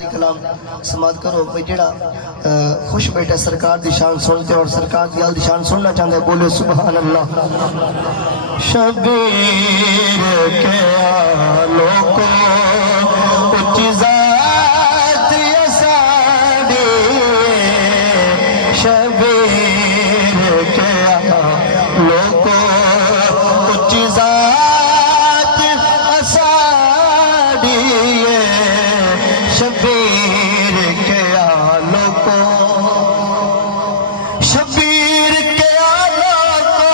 کلام سماعت کرو بھائی جڑا خوش بیٹھا سرکار دی شان سنتے اور سرکار دی آل دی شان سننا چاہتے ہیں بولے سبحان اللہ۔ شبیر کے آلوں کو اچھی ذات یساڑی، شبیر کے آلوں کو اچھی ذات یساڑی، شبیر کے آلوں کو، شبیر کے آلوں کو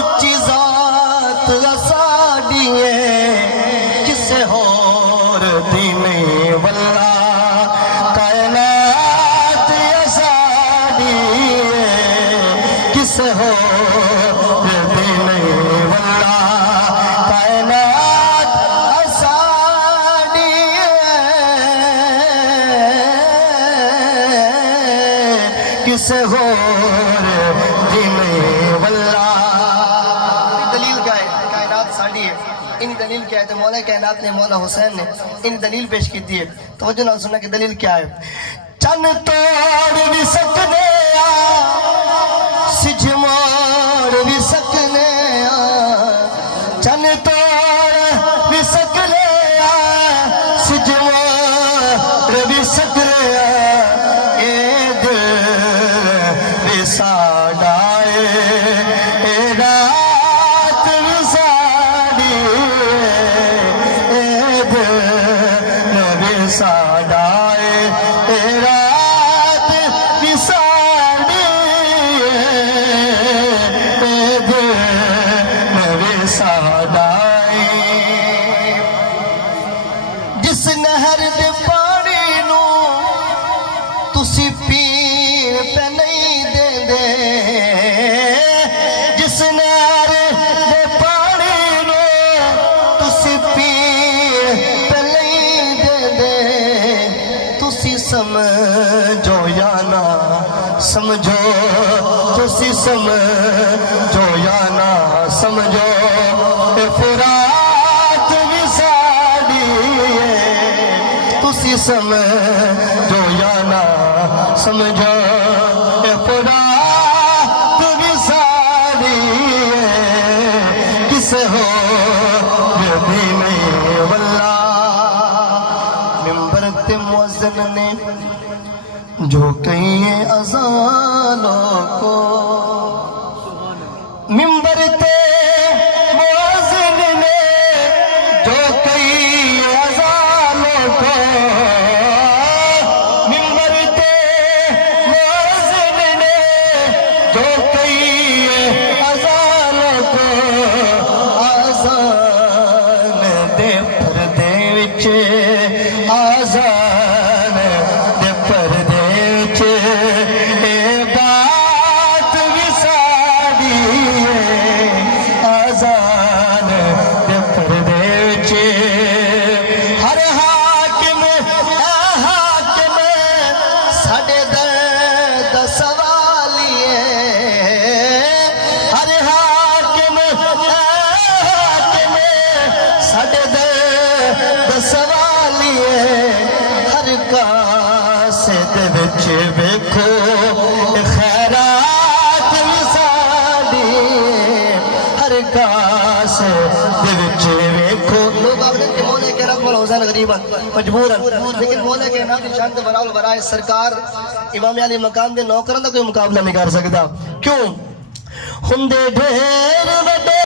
اچھی ذات اساڑی کسے ہور دین واللہ کائنات اساڑی، کسے ہور دین واللہ کائنات اساڑی، کسے غور دین واللہ۔ دلیل کیا ہے؟ کائنات ساڑی ہے۔ ان دلیل کیا ہے؟ تو مولا کائنات نے، مولا حسین نے ان دلیل پیش کی دی ہے۔ توجہ نہ سننا کہ دلیل کیا ہے؟ چن توڑ بھی سکنے آ، سج موڑ بھی سکنے آ، چن توڑ بھی سکنے آ، سج موڑ بھی سکنے آ، ساڑائے اے رات وساڑی، اے دل نبی ساڑائے اے رات وساڑی، اے دل نبی ساڑائے۔ جس نہر دے پانی نو تسی پین پہ نہیں دے دے، جس نہر دے پانی نو تسی پین پہ نہیں دے دے، تسی سمجھو یا نہ سمجھو، تسی سمجھو یا نہ سمجھو، اے فرات وساڑی، تسی سمجھو یا نہ سمجھو، اے فرات وساڑی، کسے ہو دین واللہ۔ ممبر تے مؤذن نے جو کہیں اذانوں کو، ممبر تے مؤذن نے جو کہیں اذانوں کو، ممبر تے مؤذن نے جو کہیں اذانوں کو، آذان دے پردے وچ، آذان دے پردے وچ اے بات وساڑی، آذان دے پردے وچ ہر حاکم اے حاکم ساڈے درد سوالیے، ہر حاکم اے حاکم ساڈے درد سوالیے، ہر کاسے دے وچ ویکھو خیرات وساڑی، ہر کاسے دے وچ ویکھو۔ لوگ آخر کہ مولا کائنات مولا حسین غریباً مجبوراً، لیکن مولا کائنات کی شان تے وراء الورائے سرکار امام علی مقام دے نوکراں دا کوئی مقابلہ نہیں کر سکتا۔ کیوں؟ ہندے ڈھیر وڈے